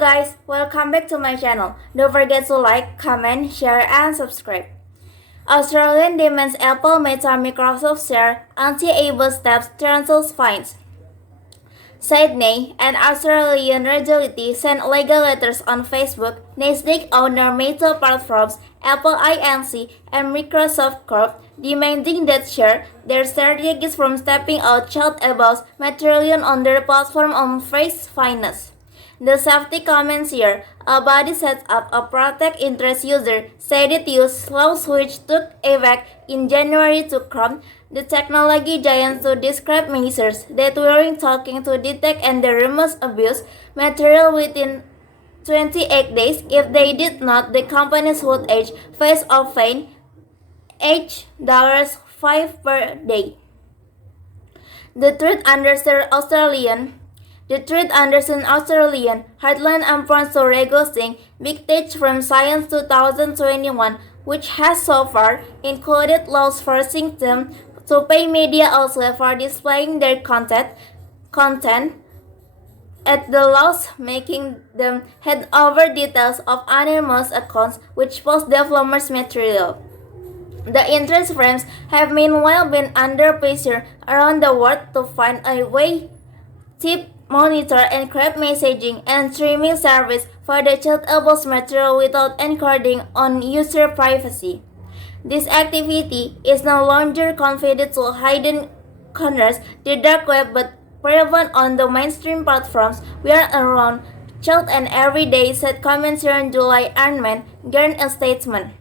guys, welcome back to my channel. Don't forget to like, comment, share, and subscribe. Australian demands Apple, Meta, Microsoft share anti-able steps cancels fines. Sydney, an Australian regulator, sent legal letters on Facebook, Nasdaq owner Meta platforms, Apple Inc., and Microsoft Corp., demanding that share their strategies from stepping out child abuse material on their platform on face fines. The safety comments here, a body set up a protect interest user, said it used laws which took effect in January to crop the technology giants to describe measures that were talking to detect and remove abuse material within 28 days. If they did not, the companies would face a fine $5 per day. The truth understood Australian Heartland and to Regosing Big Tech from Science 2021, which has so far included laws forcing them to pay media outlets for displaying their content at the laws, making them hand over details of anonymous accounts which post developers material. The interest firms have meanwhile been under pressure around the world to find a way to monitor, encrypt messaging, and streaming service for the child abuse material without encroaching on user privacy. This activity is no longer confined to hidden corners, the dark web, but prevalent on the mainstream platforms where around child and everyday, said Commissioner in July Arnman, Gern a statement.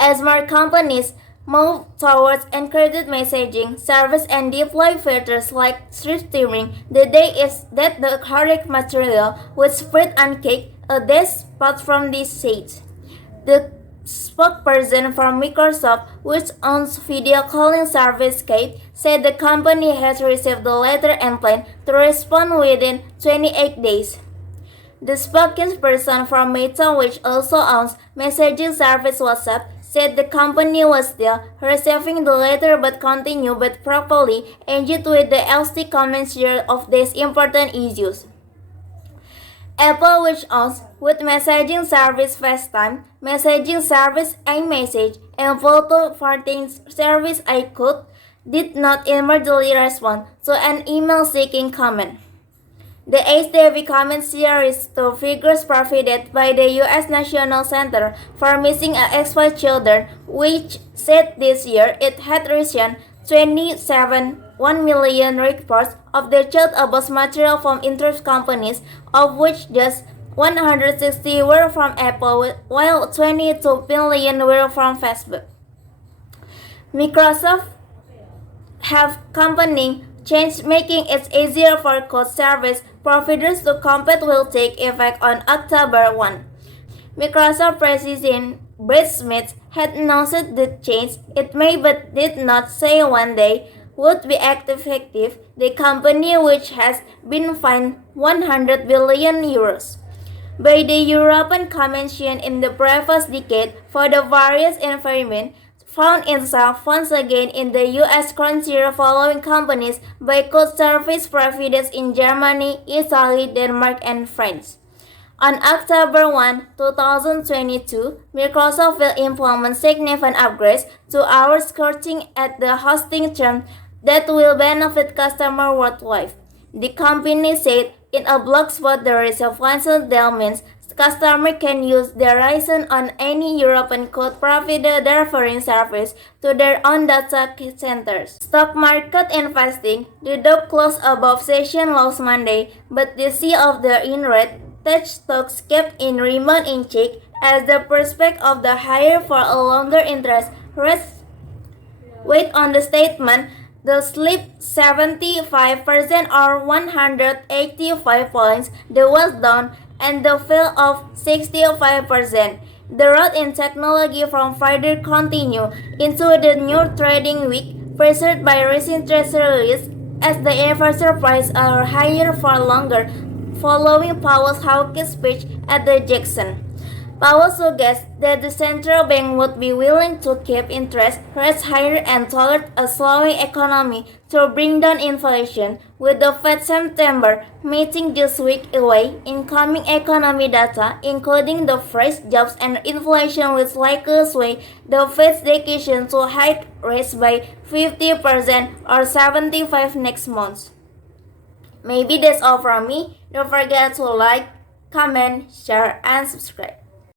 As more companies move towards encrypted messaging service and deploy filters like streaming, the day is that the correct material would spread uncaked, a desk platform this said. The spokesperson from Microsoft, which owns video calling service Skype, said the company has received the letter and plan to respond within 28 days. The spokesperson from Meta, which also owns messaging service WhatsApp, said the company was still receiving the letter but properly engaged with the LC comments of these important issues. Apple, which owns with messaging service FaceTime, messaging service iMessage, and photo farting service iCloud, did not immediately respond to an email-seeking comment. The HDV comment series to figures provided by the U.S. National Center for Missing and Exploited Children, which said this year it had received 1 million reports of the child abuse material from interest companies, of which just 160 were from Apple, while 22 million were from Facebook. Microsoft have company change making it easier for cloud service providers to compete will take effect on October 1. Microsoft President Brett Smith had announced the change it made but did not say when they would be effective. The company, which has been fined €100 billion by the European Commission in the previous decade for the various infringements, found itself once again in the U.S. cruncher following companies by cloud service providers in Germany, Italy, Denmark, and France. On October 1, 2022, Microsoft will implement significant upgrades to our scoring at the hosting term that will benefit customers worldwide. The company said in a blog spot the recent license deal means customers can use their license on any European cloud provider delivering service to their own data centers. Stock market investing, the Dow closed above session last Monday, but the sea of the in red tech stocks kept in remain in check as the prospect of the higher for a longer interest rates weighed on the statement. The slipped 75% or 185 points, the was down, and the fall of 65%. The rout in technology from Friday continued into the new trading week, pressured by recent treasuries as the investor prices are higher for longer, following Powell's hawkish speech at the Jackson Powell suggests that the central bank would be willing to keep interest rates higher and tolerate a slowing economy to bring down inflation, with the Fed September meeting this week away. Incoming economy data, including the fresh jobs and inflation, will likely sway the Fed's decision to hike rates by 50% or 75 next month. Maybe that's all from me. Don't forget to like, comment, share, and subscribe.